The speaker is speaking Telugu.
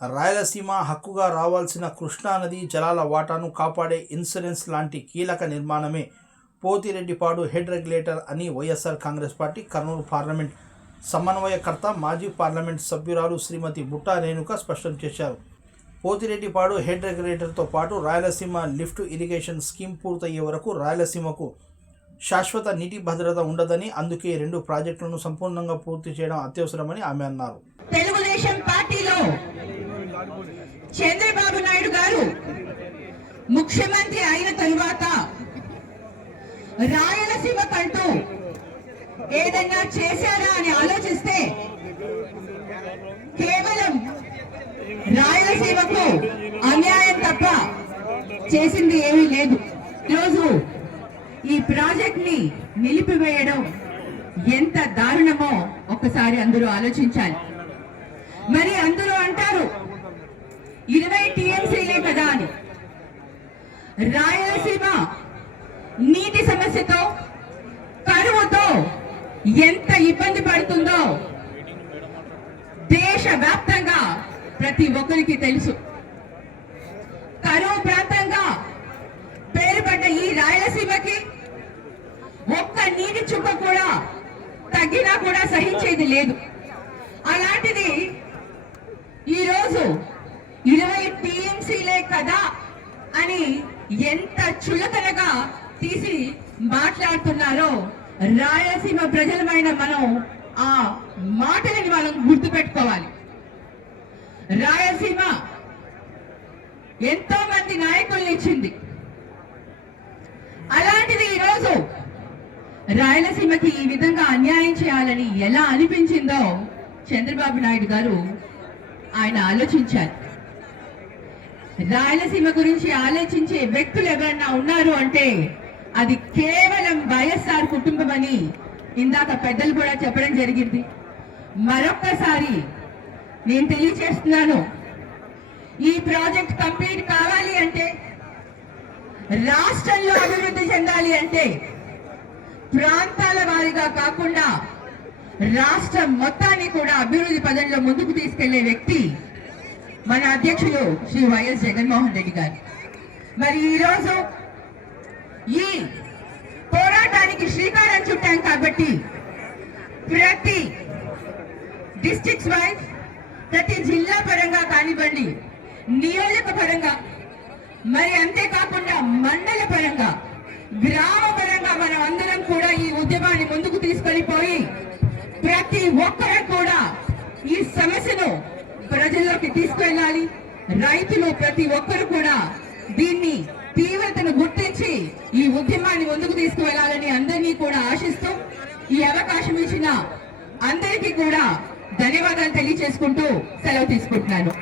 రాయలసీమ హక్కుగా రావాల్సిన కృష్ణానది జలాల వాటాను కాపాడే ఇన్సూరెన్స్ లాంటి కీలక నిర్మాణమే పోతిరెడ్డిపాడు హెడ్ రెగ్యులేటర్ అని వైఎస్ఆర్ కాంగ్రెస్ పార్టీ కర్నూలు పార్లమెంట్ సమన్వయకర్త మాజీ పార్లమెంట్ సభ్యురాలు శ్రీమతి బుట్టా రేణుక స్పష్టం చేశారు. పోతిరెడ్డిపాడు హెడ్ రెగ్యులేటర్తో పాటు రాయలసీమ లిఫ్ట్ ఇరిగేషన్ స్కీమ్ పూర్తయ్యే వరకు రాయలసీమకు శాశ్వత నీటి భద్రత ఉండదని, అందుకే 2 ప్రాజెక్టులను సంపూర్ణంగా పూర్తి చేయడం అత్యవసరమని ఆమె అన్నారు. తెలుగుదేశం పార్టీలో చంద్రబాబు నాయుడు గారు ముఖ్యమంత్రి అయిన తరువాత రాయలసీమ కంటూ ఏదైనా చేశారా అని ఆలోచిస్తే కేవలం రాయలసీమకు అన్యాయం తప్ప చేసింది ఏమీ లేదు. ఈరోజు ఈ ప్రాజెక్ట్ ని నిలిపివేయడం ఎంత దారుణమో ఒక్కసారి అందరూ ఆలోచించాలి. మరి అందరూ అంటారు 20 టీఎంసీలే కదా అని. రాయలసీమ నీటి సమస్యతో, కరువుతో ఎంత ఇబ్బంది పడుతుందో దేశవ్యాప్తంగా ప్రతి ఒక్కరికి తెలుసు. కరువు ప్రాంతంగా పేరుపడ్డ ఈ రాయలసీమకి ఒక్క నీటి చుక్క కూడా తగ్గినా కూడా సహించేది లేదు. అలాంటిది ఈరోజు 20 టీఎంసీలే కదా అని ఎంత చులకనగా తీసి మాట్లాడుతున్నారో రాయలసీమ ప్రజలమైన మనం ఆ మాటలని మనం గుర్తుపెట్టుకోవాలి. రాయలసీమ ఎంతో మంది నాయకుల్ని ఇచ్చింది. అలాంటిది ఈరోజు రాయలసీమకి ఈ విధంగా అన్యాయం చేయాలని ఎలా అనిపించిందో చంద్రబాబు నాయుడు గారు ఆయన ఆలోచించారు. రాయలసీమ గురించి ఆలోచించే వ్యక్తులు ఎవరన్నా ఉన్నారు అంటే అది కేవలం వైఎస్ఆర్ కుటుంబం అని ఇందాక పెద్దలు కూడా చెప్పడం జరిగింది. మరొక్కసారి నేను తెలియజేస్తున్నాను, ఈ ప్రాజెక్ట్ కంప్లీట్ కావాలి అంటే, రాష్ట్రంలో అభివృద్ధి చెందాలి అంటే ప్రాంతాల వారీగా కాకుండా రాష్ట్రం మొత్తాన్ని కూడా అభివృద్ధి పదంలో ముందుకు తీసుకెళ్లే వ్యక్తి మన అధ్యక్షులు శ్రీ వైఎస్ జగన్మోహన్ రెడ్డి గారు. మరి ఈరోజు ఈ పోరాటానికి శ్రీకారం చుట్టాం కాబట్టి ప్రతి డిస్ట్రిక్ట్స్ వైజ్, ప్రతి జిల్లా పరంగా కానివ్వండి, నియోజక పరంగా, మరి అంతేకాకుండా మండల పరంగా, గ్రామ పరంగా మనం అందరం కూడా ఈ ఉద్యమాన్ని ముందుకు తీసుకెళ్లిపోయి ప్రతి ఒక్కరు కూడా ఈ సమస్యను ప్రజల్లోకి తీసుకెళ్ళాలి. రైతులు ప్రతి ఒక్కరు కూడా దీన్ని తీవ్రతను గుర్తించి ఈ ఉద్యమాన్ని ముందుకు తీసుకువెళ్లాలని అందరినీ కూడా ఆశిస్తూ ఈ అవకాశం ఇచ్చిన అందరికీ కూడా ధన్యవాదాలు తెలియజేసుకుంటూ సెలవు తీసుకుంటున్నాను.